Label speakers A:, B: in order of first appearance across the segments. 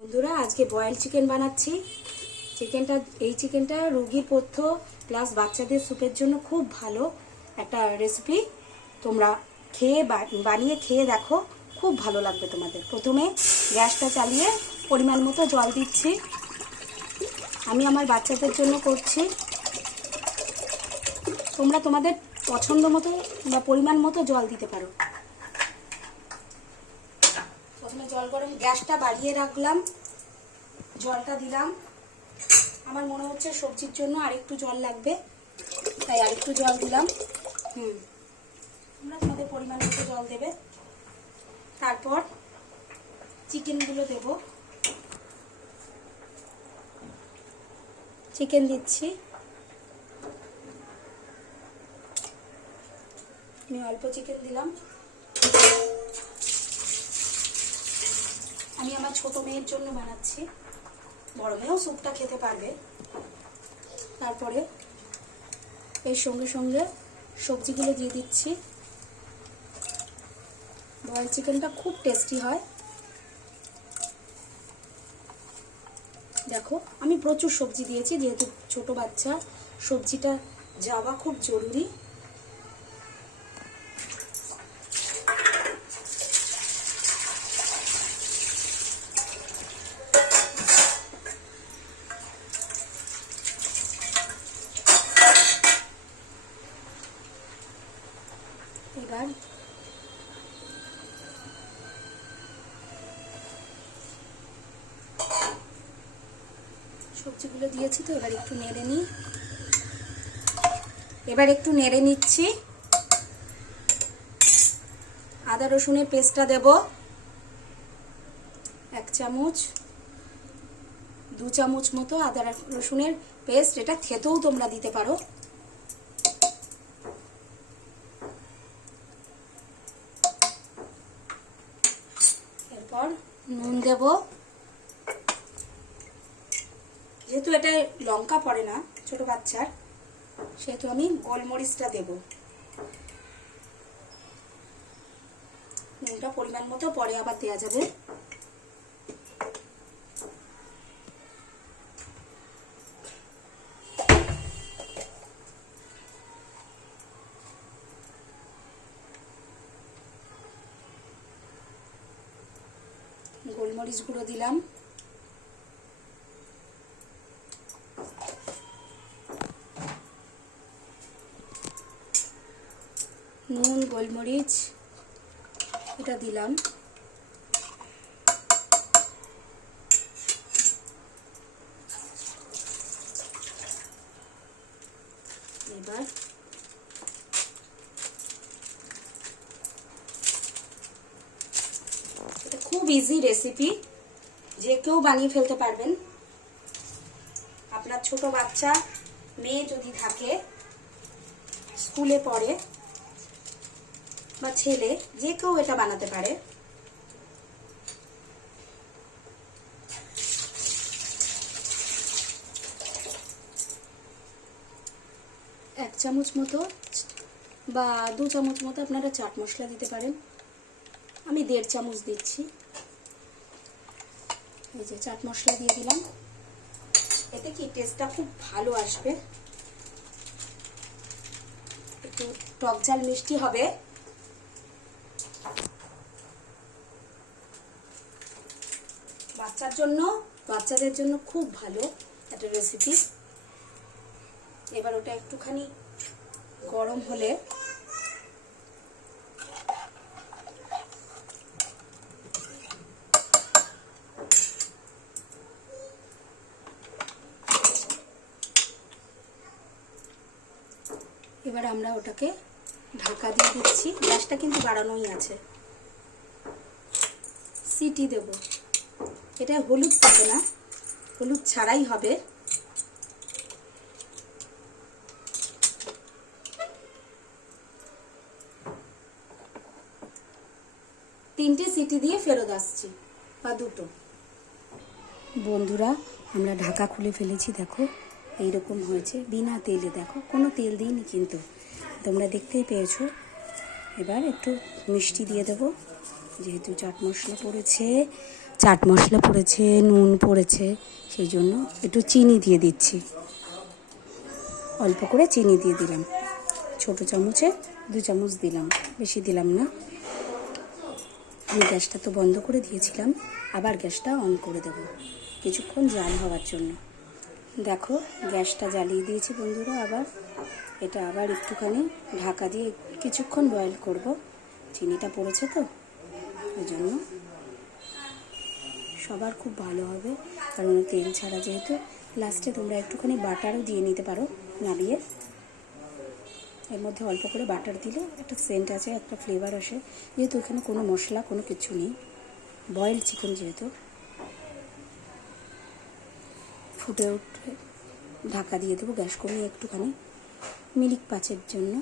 A: বন্ধুরা, আজকে boil chicken বানাচ্ছি। চিকেনটা এই চিকেনটা রুগীর পথ্য প্লাস বাচ্চাদের স্যুপের জন্য খুব ভালো একটা রেসিপি তোমরা খেয়ে বানিয়ে খেয়ে দেখো, খুব ভালো লাগবে তোমাদের। প্রথমে গ্যাসটা চালিয়ে পরিমাণ মতো জল দিচ্ছি। আমি আমার বাচ্চাদের জন্য করছি। তোমরা তোমাদের পছন্দ মতো বা পরিমাণ মতো জল দিতে পারো। প্রথমে জল গরম গ্যাসটা বাড়িয়ে রাখলাম। জলটা দিলাম। আমার মনে হচ্ছে সবজির জন্য আরেকটু জল লাগবে। তাই আরেকটু জল দিলাম। হুম। তোমরা তোমাদের পরিমাণ মতো জল দেবে। তারপর চিকেনগুলো দেব। চিকেন দিচ্ছি। আমি অল্প চিকেন দিলাম। আমি আমার ছোট মেয়ের জন্য বানাচ্ছি। বড় মেয়েও স্যুপটা খেতে পারবে। তারপরে এর সঙ্গে সঙ্গে সবজিগুলো দিয়ে দিচ্ছি। বয়েল চিকেনটা খুব টেস্টি হয়। দেখো, আমি প্রচুর সবজি দিয়েছি, যেহেতু ছোট বাচ্চা, সবজিটা যাওয়া খুব জরুরি এবার সবজিগুলো দিয়েছি তো, এবার একটু নেড়ে নিই। এবার একটু নেড়ে নিচ্ছি। আদা রসুনের পেস্টটা দেব। এক চামচ, দু চামচ মতো আদা রসুনের পেস্ট, এটা খেতেও তোমরা দিতে পারো। এরপর নুন দেব। যেহেতু এটা লঙ্কা পড়ে না, ছোট বাচ্চার, সেহেতু আমি গোলমরিচটা দেব। নুনটা পরিমাণ মতো, পরে আবার দেওয়া যাবে। গোলমরিচ গুঁড়ো দিলাম নুন গোলমরিচ, এটা দিলাম। এবার খুব ইজি রেসিপি যে কেউ বানিয়ে ফেলতে পারবেন। আপনার ছোট বাচ্চা, মেয়ে যদি থাকে, স্কুলে পড়ে বা ছেলে যে কেউ এটা বানাতে পারে। এক চামচ মতো বা দু চামচ মতো আপনারা চাট মশলা দিতে পারেন। আমি দেড় চামচ দিচ্ছি। এই যে চাট মশলা দিয়ে দিলাম। এতে কি টেস্টটা খুব ভালো আসবে? একটু টক ঝাল মিষ্টি হবে। বাচ্চার জন্য, বাচ্চাদের জন্য খুব ভালো একটা রেসিপি এবার ওটা একটুখানি গরম হলে এবার আমরা ওটাকে ঢাকা দিয়ে দিচ্ছি। গ্যাসটা কিন্তু বাড়ানোই আছে। সিটি দেব। এটা হলুদ পাবে না। হলুদ ছাড়াই হবে। তিনটে সিটি দিয়ে ফেরত আসছি, বা দুটো। বন্ধুরা, আমরা ঢাকা খুলে ফেলেছি, দেখো। এইরকম হয়েছে, বিনা তেলে, দেখো। কোনো তেল দিইনি কিন্তু। তোমরা দেখতেই পেয়েছ। এবার একটু মিষ্টি দিয়ে দেবো। যেহেতু চাট মশলা পড়েছে, চাট মশলা পড়েছে, নুন পড়েছে, সেই জন্য একটু চিনি দিয়ে দিচ্ছি। অল্প করে চিনি দিয়ে দিলাম। ছোট চামচে দু চামচ দিলাম। বেশি দিলাম না। আমি গ্যাসটা তো বন্ধ করে দিয়েছিলাম। আবার গ্যাসটা অন করে দেব। কিছুক্ষণ জাল হওয়ার জন্য। দেখো, গ্যাসটা জ্বালিয়ে দিয়েছি বন্ধুরা আবার। এটা আবার একটুখানি ঢাকা দিয়ে কিছুক্ষণ বয়েল করব। চিনিটা পড়েছে তো? ওই জন্য। সবার খুব ভালো হবে, কারণ তেল ছাড়া যেহেতু লাস্টে তোমরা একটুখানি বাটারও দিয়ে নিতে পারো নাড়িয়ে এর মধ্যে অল্প করে বাটার দিলে একটা সেন্ট আছে, একটা ফ্লেভার আসে। যেহেতু এখানে কোনো মশলা, কোনো কিছু নেই। বয়েল চিকেন যেহেতু। ফুটে উঠে ঢাকা দিয়ে দেবো গ্যাস কমিয়ে একটুখানি। মিনিট পাঁচের জন্য,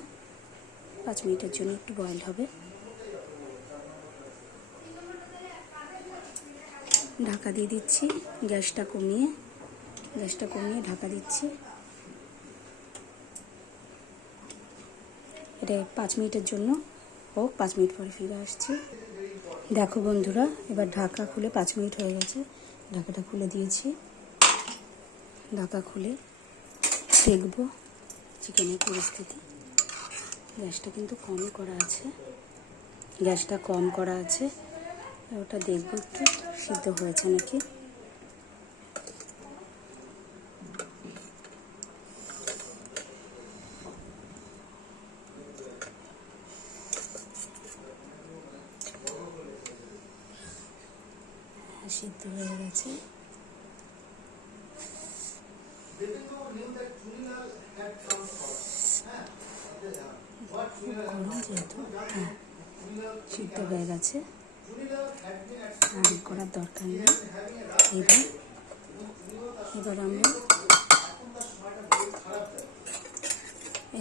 A: পাঁচ মিনিটের জন্য একটু বয়েল হবে। ঢাকা দিয়ে দিচ্ছি। গ্যাসটা কমিয়ে গ্যাসটা কমিয়ে ঢাকা দিচ্ছি। এটা পাঁচ মিনিটের জন্য হোক পাঁচ মিনিট পরে ফিরে আসছি। দেখো বন্ধুরা, এবার ঢাকা খুলে পাঁচ মিনিট হয়ে গেছে। ঢাকাটা খুলে দিয়েছি। ঢাকা খুলে দেখব চিকেনের পরিস্থিতি। গ্যাসটা কিন্তু কমই করা আছে। গ্যাসটা কম করা আছে। ওটা দেখব একটু সিদ্ধ হয়েছে নাকি? হ্যাঁ, সিদ্ধ হয়ে গেছে। গরম যেহেতু হ্যাঁ সিদ্ধ হয়ে গেছে। আর করার দরকার নেই। এবার এবার আমরা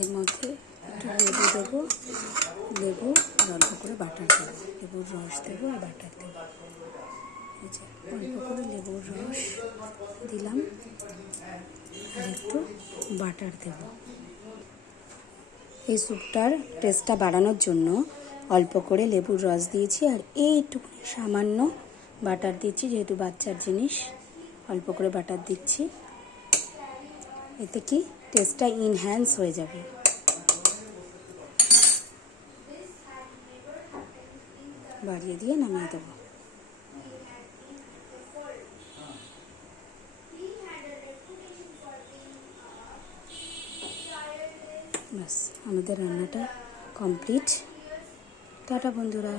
A: এর মধ্যে একটু লেবু দেবো। লেবু আর অল্প করে বাটার দেবো। লেবুর রস দেবো আর বাটার দেবো। অল্প করে লেবুর রস দিলাম। আর একটু বাটার দেবো। এই স্যুপটার টেস্টটা বাড়ানোর জন্য অল্প করে লেবুর রস দিয়েছি আর এইটুকু সামান্য বাটার দিচ্ছি, যেহেতু বাচ্চার জিনিস। অল্প করে বাটার দিচ্ছি। এতে কি? টেস্টটা ইনহ্যান্স হয়ে যাবে। বাড়িয়ে দিয়ে নামিয়ে দেবো। ব্যাস, আমাদের রান্নাটা কমপ্লিট টাটা বন্ধুরা।